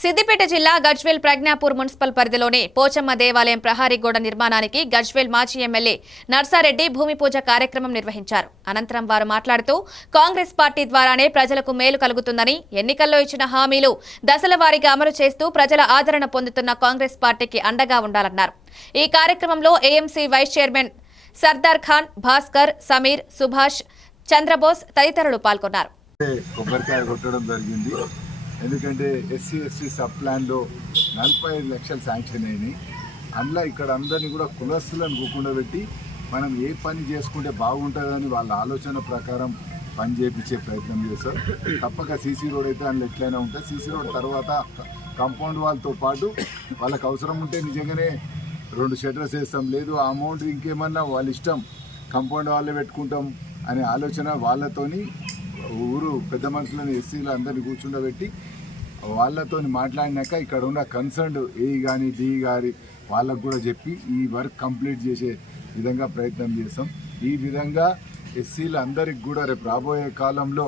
సిద్దిపేట జిల్లా గజ్వేల్ ప్రజ్ఞాపూర్ మున్సిపల్ పరిధిలోని పోచమ్మ దేవాలయం ప్రహారీ గోడ నిర్మాణానికి గజ్వేల్ మాజీ ఎమ్మెల్యే నర్సారెడ్డి భూమి పూజ కార్యక్రమం నిర్వహించారు. అనంతరం వారు మాట్లాడుతూ కాంగ్రెస్ పార్టీ ద్వారానే ప్రజలకు మేలు కలుగుతుందని ఎన్నికల్లో ఇచ్చిన హామీలు దశల వారీగా అమలు చేస్తూ ప్రజల ఆదరణ పొందుతున్న కాంగ్రెస్ పార్టీకి అండగా ఉండాలన్నారు. ఈ కార్యక్రమంలో AMC vice chairman Sardar Khan Bhaskar Sameer Subhash Chandrabose తదితరులు పాల్గొన్నారు. కొబ్బరికాయ కొట్టడం జరిగింది. ఎందుకంటే ఎస్సీ ఎస్టీ సబ్ ప్లాన్లో నలభై ఐదు లక్షలు శాంక్షన్ అయినాయి. అందులో ఇక్కడ అందరినీ కూడా కులస్తులను కూకుండబెట్టి మనం ఏ పని చేసుకుంటే బాగుంటుందని వాళ్ళ ఆలోచన ప్రకారం పని చేయించే ప్రయత్నం చేస్తారు. తప్పక సీసీ రోడ్ అయితే అందులో ఎట్లయినా ఉంటుంది. సీసీ రోడ్ తర్వాత కాంపౌండ్ వాళ్ళతో పాటు వాళ్ళకి అవసరం ఉంటే నిజంగానే రెండు షటర్స్ వేస్తాం. లేదు ఆ అమౌంట్ ఇంకేమన్నా వాళ్ళ ఇష్టం కంపౌండ్ వాళ్ళే పెట్టుకుంటాం అనే ఆలోచన వాళ్ళతోని ఊరు పెద్ద మనుషులను ఎస్సీలు అందరినీ కూర్చుండబెట్టి వాళ్ళతో మాట్లాడినాక ఇక్కడ ఉన్న కన్సర్న్డ్ ఏ కానీ డి గారి వాళ్ళకు కూడా చెప్పి ఈ వర్క్ కంప్లీట్ చేసే విధంగా ప్రయత్నం చేస్తాం. ఈ విధంగా ఎస్సీలు అందరికి కూడా రేపు రాబోయే కాలంలో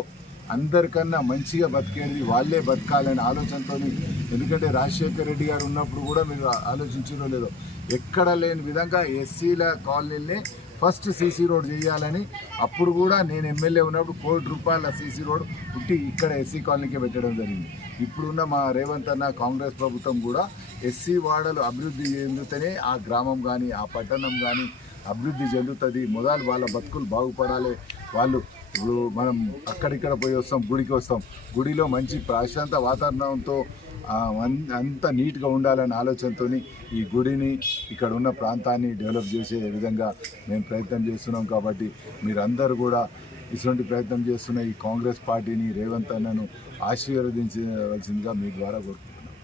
అందరికన్నా మంచిగా బతికేది వాళ్ళే బతకాలనే ఆలోచనతో ఎందుకంటే రాజశేఖర్ రెడ్డి గారు ఉన్నప్పుడు కూడా మీరు ఆలోచించడం లేదో ఎక్కడ లేని విధంగా ఎస్సీల కాలనీలనే ఫస్ట్ సీసీ రోడ్ చేయాలని అప్పుడు కూడా నేను ఎమ్మెల్యే ఉన్నప్పుడు కోటి రూపాయల సీసీ రోడ్ పుట్టి ఇక్కడ ఎస్సీ కాలనీకి పెట్టడం జరిగింది. ఇప్పుడున్న మా రేవంత్ అన్న కాంగ్రెస్ ప్రభుత్వం కూడా ఎస్సీ వాడలు అభివృద్ధి చెందితేనే ఆ గ్రామం కానీ ఆ పట్టణం కానీ అభివృద్ధి చెందుతుంది. మొదలు వాళ్ళ బతుకులు బాగుపడాలి. వాళ్ళు ఇప్పుడు మనం అక్కడిక్కడ పోయి వస్తాం గుడికి వస్తాం. గుడిలో మంచి ప్రశాంత వాతావరణంతో అంత నీట్గా ఉండాలనే ఆలోచనతో ఈ గుడిని ఇక్కడ ఉన్న ప్రాంతాన్ని డెవలప్ చేసే విధంగా మేము ప్రయత్నం చేస్తున్నాం కాబట్టి మీరందరూ కూడా ఇటువంటి ప్రయత్నం చేస్తున్న ఈ కాంగ్రెస్ పార్టీని రేవంత్ అన్నను ఆశీర్వదించవలసిందిగా మీ ద్వారా కోరుకుంటున్నాం.